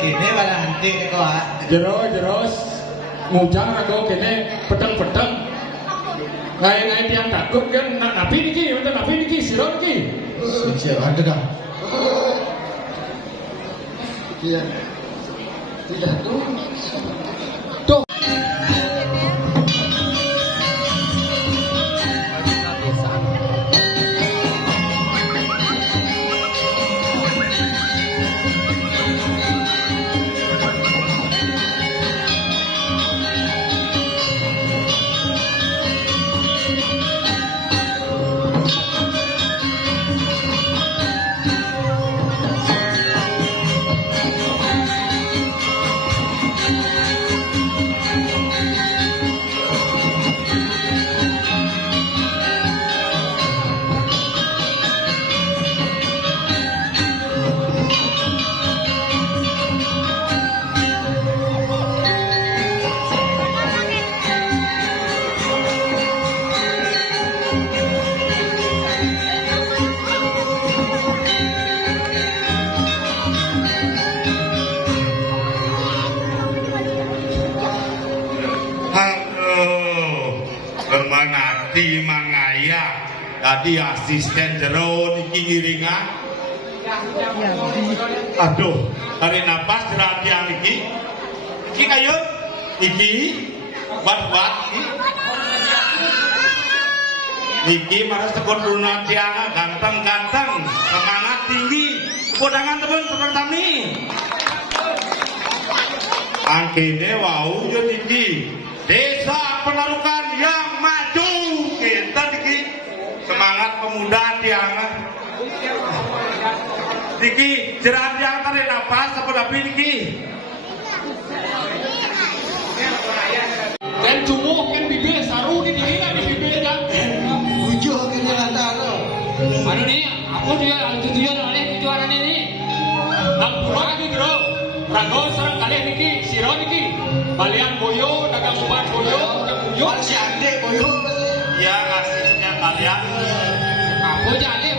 gini malah nanti kok. Jeros ngujang rago kene pedang-pedang. Ngai tiang takut kan nabi niki, wonten nabi niki sira niki. Siapa ada dah? Iya. Tidak tuh. Tuh. Tadi asisten jero niki ngiringan. Aduh, tarik napas jerat yang niki. Iki kayu, iki buat iki. Niki maras tekun runa tiang ganteng, semangat tinggi. Podangan temen seperti tami. Angkene wau yo niki. Desa Penarukan yang maju. Kita niki. Semangat pemuda tiang niki jerat yang tarik nafas apa tapi niki Kan cumuh kan bibir saru di diri kan di bibir kan Bujuh kini lantar lo. anu nih aku dia tujuan oleh tujuan ini Pura lagi bro rago sareng kalian niki siro niki balian boyo dagang obat boyo Jual si adik boyo. ya asisnya kalian aku jadi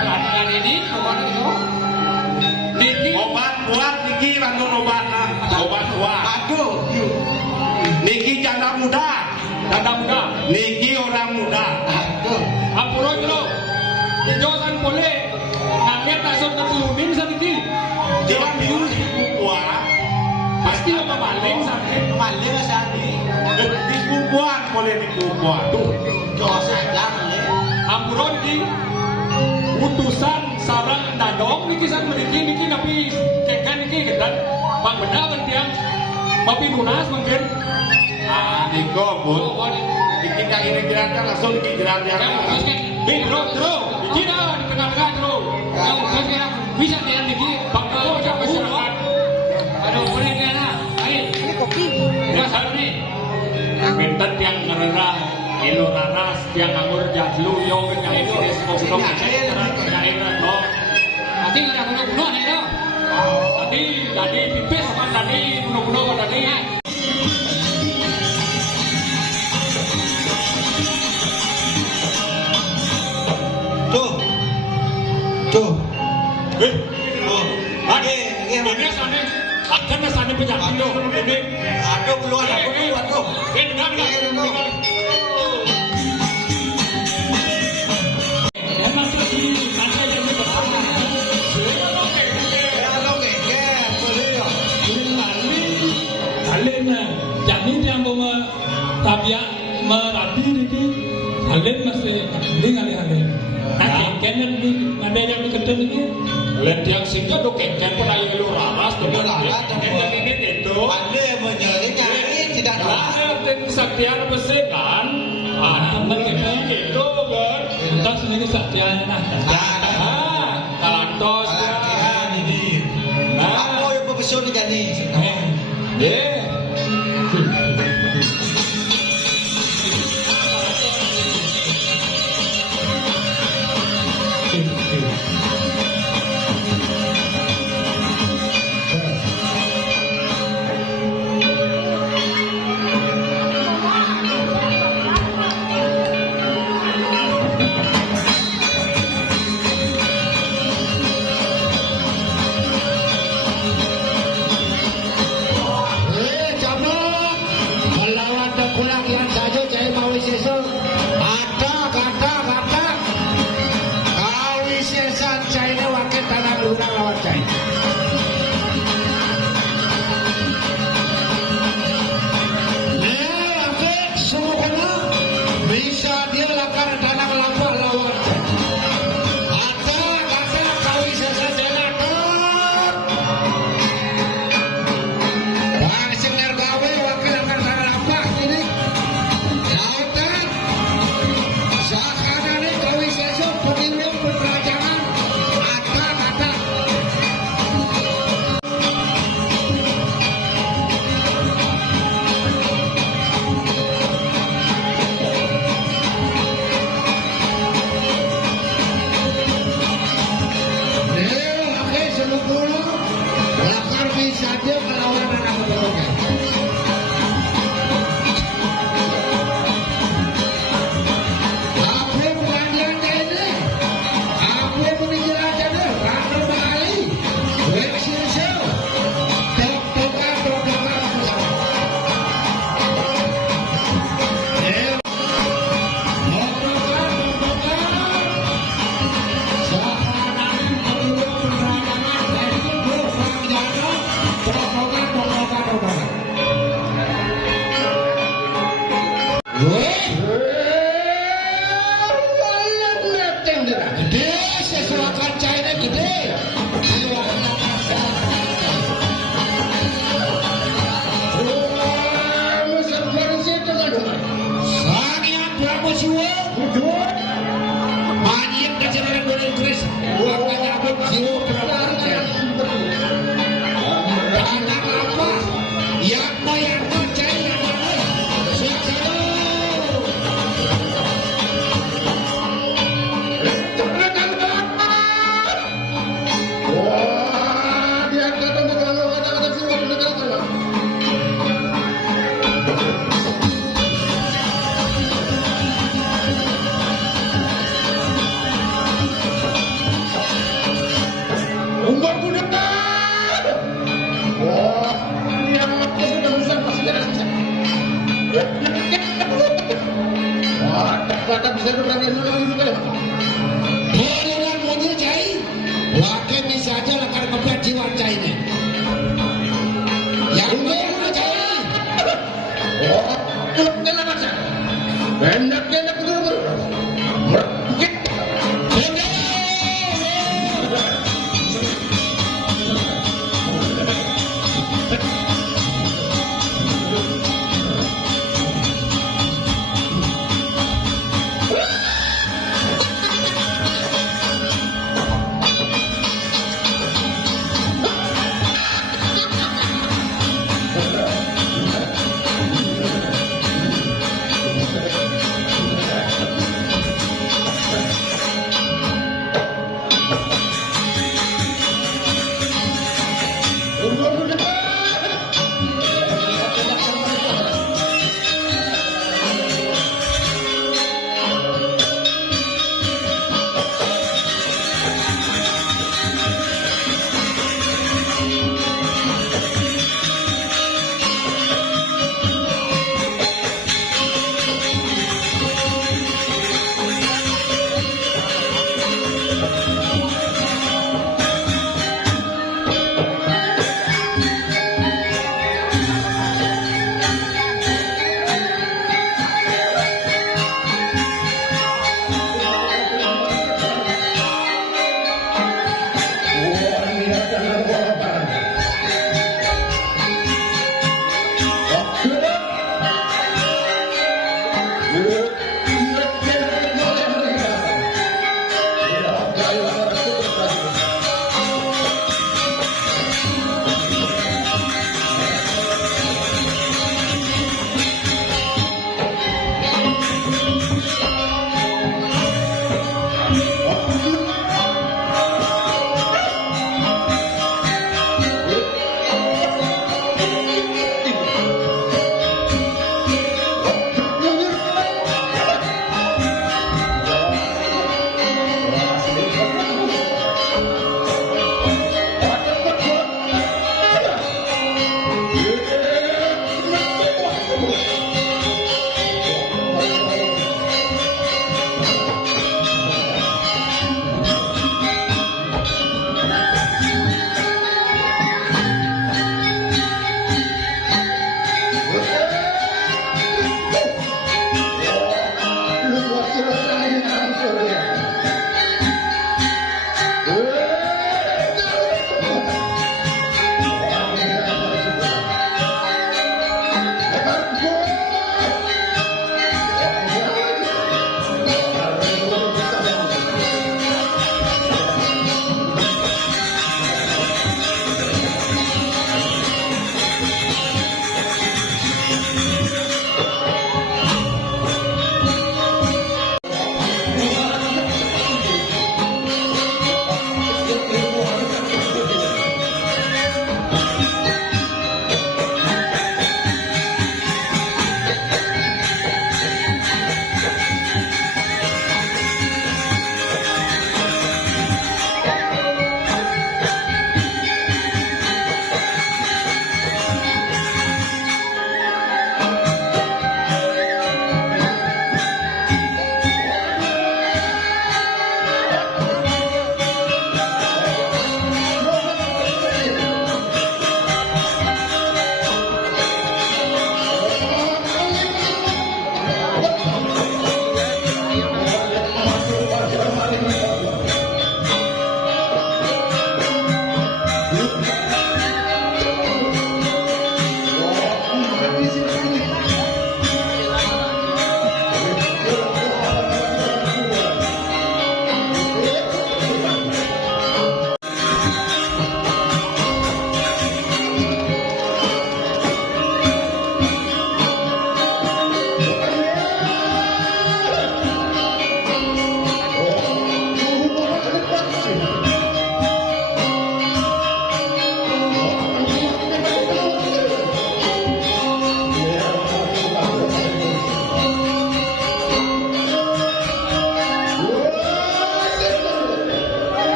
latihan ini kemana itu niki obat buat niki bandung obat buat Aduh, yuk. niki janda muda niki orang muda Aduh. Apuro bro josan boleh ngaget langsung ketulumin sakit jangan biru kuat pasti apa maling sampai Maling sandi. dikukuan boleh dikukuan Tuh, josan jangan le. Ampuro niki utusan sarang dadong niki sak niki napi kekan niki gedan bang benda kan tiang tapi lunas mungkin niko bun niki tak ini jeratnya langsung niki jeratnya terus kan bro iki dah di tengah-tengah bro yang terus kira bisa tiang niki bang bro aja masyarakat aduh boleh kena ayo ini kopi ya hari minta tiang ngerera ilo raras tiang nganggur jadlu yo nyain ini sebelum nyain no nanti ada bunuh-bunuh nih lo tadi pipis kan tadi bunuh-bunuh kan tadi Tuh. ini sana akan sana penyakit lo ini Aduh, keluar aku keluar tuh. ini dengar jadi yang mau tabiat merapi ini kalian masih mending kali-kali kenen di ada yang diketem ini lihat yang singgah tuh kenen pun ayo lu raras tuh ini itu Ada yang menyari tidak ada kesaktian besi kan ada gitu kan kita sendiri kesaktiannya kalantos ini. Aku yang profesor ni jadi. deh maju melawan anak berdoa. Apa perjanjian ini? Apa penjelasan ini? Rano Bali, Wexin Show, Tok-tokan. Gede, sesuatu China gede. Sangat berapa jiwa? Banyak kecelakaan dari Inggris. Makanya aku jiwa berapa terjadi. Anak apa? Yang terjadi adalah siapa? Umur kuda. Wah, yang aku sudah besar pasti tidak bisa. Wah, tak bisa berani dulu juga. Bolehlah mobil cai. Wakil bisa aja lah karena kopi jiwa cai ini. Yang bayar cai. Oh, jangan macam. Benak dulu.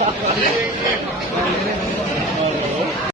Ada